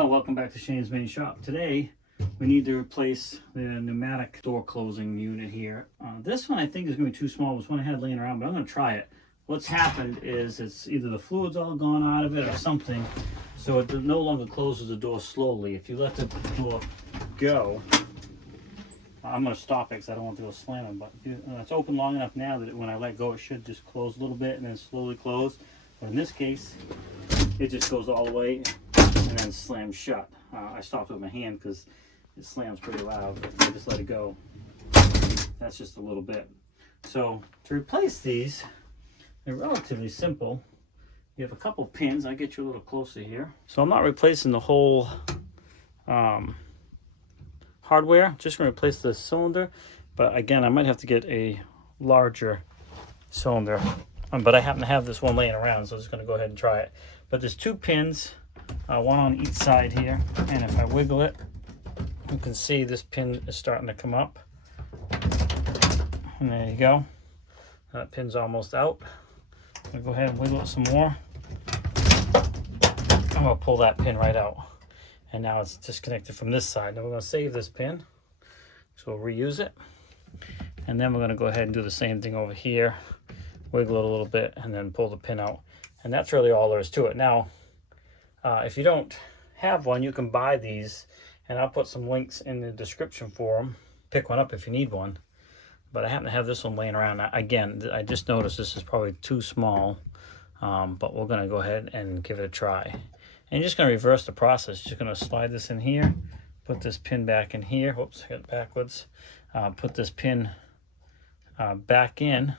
Oh, welcome back to Shane's Mini Shop. Today we need to replace the pneumatic door closing unit here. This one I think is going to be too small. It was one I had laying around, but I'm going to try it. What's happened is it's either the fluid's all gone out of it or something, so it no longer closes the door slowly. If you let the door go, I'm going to stop it because I don't want to go slamming, but it's open long enough now that when I let go it should just close a little bit and then slowly close. But in this case, it just goes all the way and then slams shut. I stopped with my hand because it slams pretty loud, but I just let it go. That's just a little bit. So to replace these, they're relatively simple. You have a couple pins. I'll get you a little closer here. So I'm not replacing the whole hardware, just going to replace the cylinder. But again, I might have to get a larger cylinder. But I happen to have this one laying around, so I'm just going to go ahead and try it. But there's two pins, one on each side here, and if I wiggle it, you can see this pin is starting to come up. And there you go. That pin's almost out. I'm going to go ahead and wiggle it some more. I'm going to pull that pin right out. And now it's disconnected from this side. Now we're going to save this pin, so we'll reuse it. And then we're going to go ahead and do the same thing over here. Wiggle it a little bit and then pull the pin out. And that's really all there is to it. Now, if you don't have one, you can buy these, and I'll put some links in the description for them. Pick one up if you need one. But I happen to have this one laying around. Again, I just noticed this is probably too small, but we're going to go ahead and give it a try. And you're just going to reverse the process. You're just going to slide this in here, put this pin back in here. Whoops, I got it backwards. Put this pin back in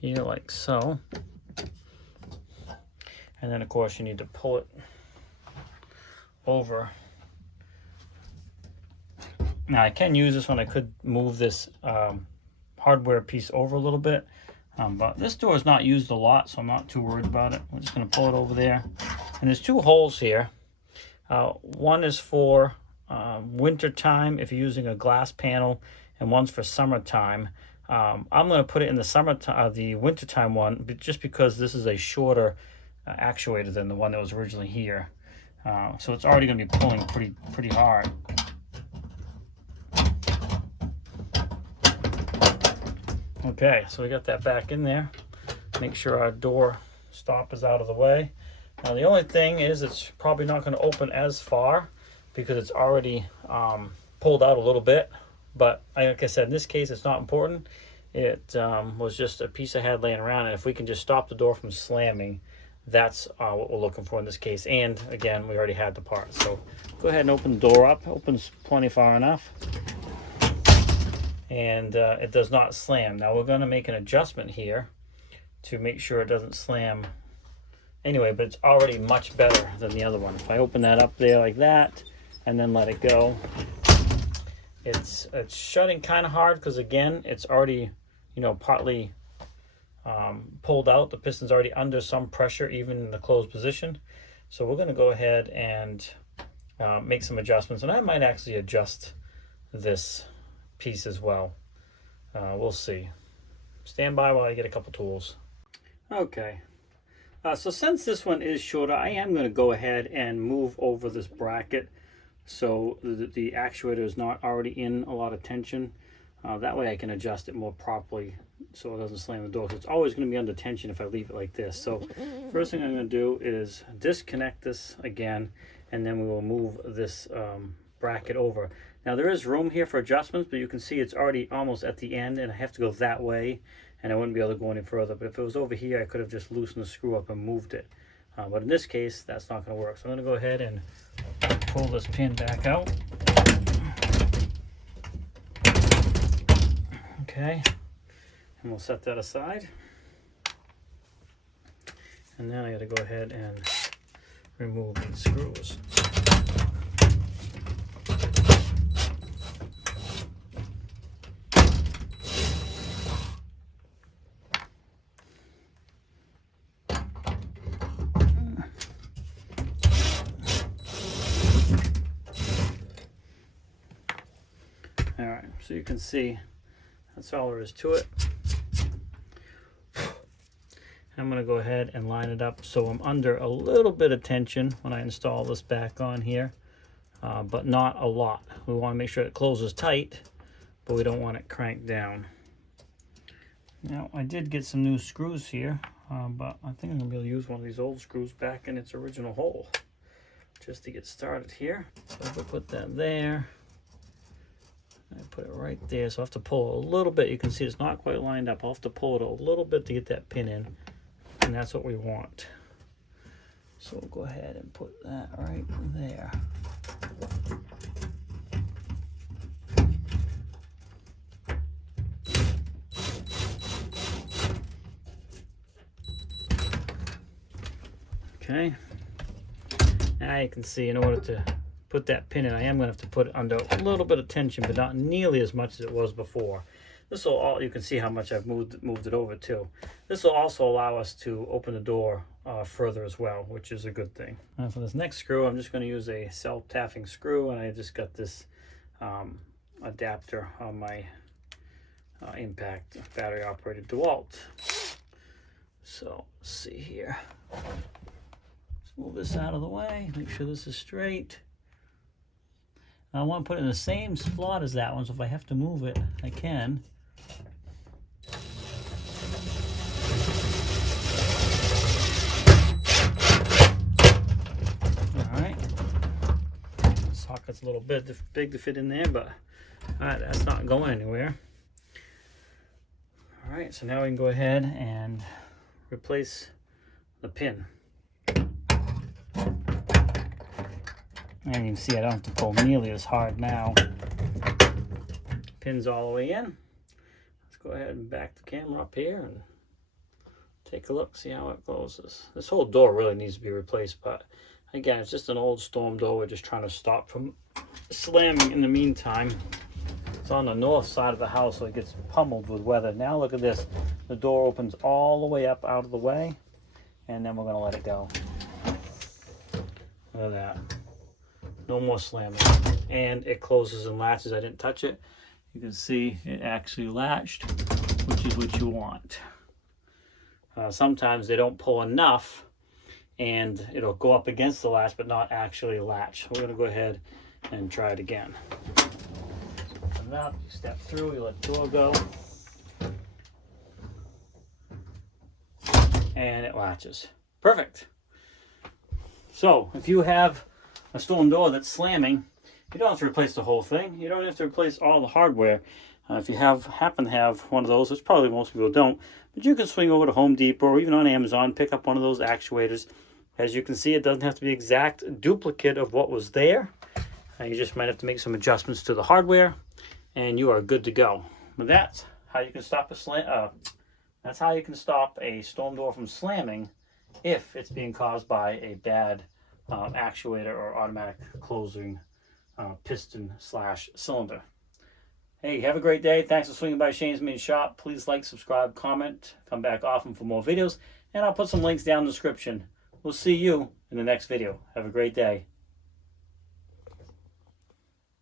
here like so. And then of course you need to pull it over. Now I can use this one. I could move this hardware piece over a little bit, but this door is not used a lot, so I'm not too worried about it. I'm just going to pull it over there. And there's two holes here. One is for winter time if you're using a glass panel, and one's for summertime. I'm going to put it in the summertime, the wintertime one, just because this is a shorter actuator than the one that was originally here. So it's already going to be pulling pretty hard. Okay, so we got that back in there. Make sure our door stop is out of the way. Now the only thing is it's probably not going to open as far because it's already pulled out a little bit. But like I said, in this case, it's not important. It was just a piece I had laying around, and if we can just stop the door from slamming, that's what we're looking for in this case. And again, we already had the part. So go ahead and open the door up. It opens plenty far enough. And it does not slam. Now we're going to make an adjustment here to make sure it doesn't slam anyway, but it's already much better than the other one. If I open that up there like that and then let it go, it's shutting kind of hard because again, it's already, you know, partly pulled out. The piston's already under some pressure even in the closed position. So we're going to go ahead and make some adjustments, and I might actually adjust this piece as well. We'll see. Stand by while I get a couple tools. Okay, so since this one is shorter, I am going to go ahead and move over this bracket so the actuator is not already in a lot of tension. That way I can adjust it more properly so it doesn't slam the door. It's always going to be under tension if I leave it like this. So first thing I'm going to do is disconnect this again, and then we will move this bracket over. Now there is room here for adjustments, but you can see it's already almost at the end, and I have to go that way, and I wouldn't be able to go any further. But if it was over here, I could have just loosened the screw up and moved it. But in this case, that's not going to work. So I'm going to go ahead and pull this pin back out. Okay, and we'll set that aside. And then I got to go ahead and remove these screws. All right, so you can see that's all there is to it. I'm going to go ahead and line it up so I'm under a little bit of tension when I install this back on here, but not a lot. We want to make sure it closes tight, but we don't want it cranked down. Now, I did get some new screws here, but I think I'm going to be able to use one of these old screws back in its original hole just to get started here. So I'm going to put that there. I put it right there, so I have to pull a little bit. You can see it's not quite lined up. I'll have to pull it a little bit to get that pin in, and that's what we want. So we'll go ahead and put that right there. Okay, now you can see in order to put that pin in, I am going to have to put it under a little bit of tension, but not nearly as much as it was before. This will all, you can see how much I've moved it over too. This will also allow us to open the door further as well, which is a good thing. Now for this next screw, I'm just going to use a self-tapping screw, and I just got this adapter on my Impact battery operated DeWalt. So let's see here. Move this out of the way, make sure this is straight. I want to put it in the same slot as that one, so if I have to move it, I can. Alright. Socket's a little bit big to fit in there, but alright, that's not going anywhere. Alright, so now we can go ahead and replace the pin. And you can see I don't have to pull nearly as hard now. Pin's all the way in. Let's go ahead and back the camera up here and take a look, see how it closes. This whole door really needs to be replaced, but again, it's just an old storm door. We're just trying to stop from slamming in the meantime. It's on the north side of the house, so it gets pummeled with weather. Now look at this. The door opens all the way up out of the way, and then we're going to let it go. Look at that. No more slamming. And it closes and latches. I didn't touch it. You can see it actually latched, which is what you want. Sometimes they don't pull enough and it'll go up against the latch but not actually latch. So we're going to go ahead and try it again. Open it up, you step through, you let the door go. And it latches. Perfect. So if you have a storm door that's slamming, you don't have to replace the whole thing. You don't have to replace all the hardware. If you happen to have one of those, which probably most people don't, but you can swing over to Home Depot or even on Amazon, pick up one of those actuators. As you can see, it doesn't have to be exact duplicate of what was there. You just might have to make some adjustments to the hardware, and you are good to go. But that's how you can stop that's how you can stop a storm door from slamming if it's being caused by a bad actuator or automatic closing piston / cylinder. Hey, have a great day. Thanks for swinging by Shane's Main Shop. Please like, subscribe, comment, come back often for more videos, and I'll put some links down in the description. We'll see you in the next video. Have a great day.